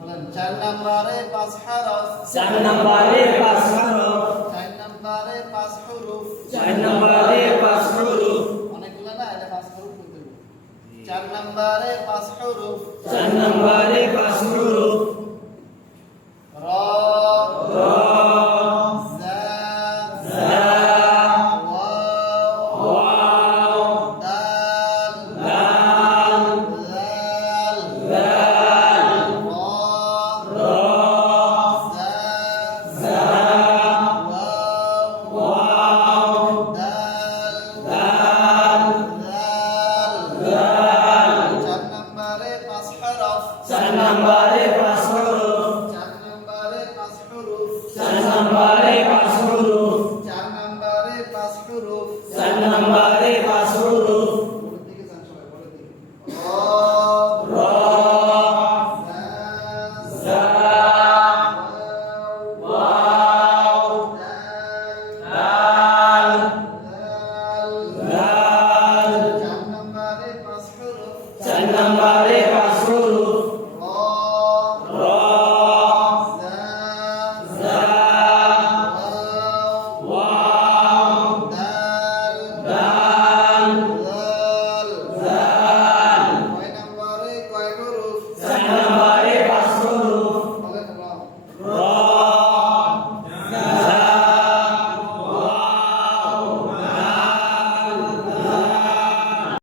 বলেন 4 নম্বরে 5 হরফ 4 নম্বরে 5 হরফ 4 নম্বরে 5 হুরুফ 4 নম্বরে 5 হরফ অনেকগুলো না এটা 5 হুরুফ বলতে হবে 4 নম্বরে 5 হুরুফ 4 নম্বরে 5 হরফ রা রা জা জা ওয়াও ওয়াও দাল দাল লাল লাল রা রা জা জা ওয়াও ওয়াও দাল দাল লাল লাল 4 নম্বরে 5 হরফ 4 নম্বরে 5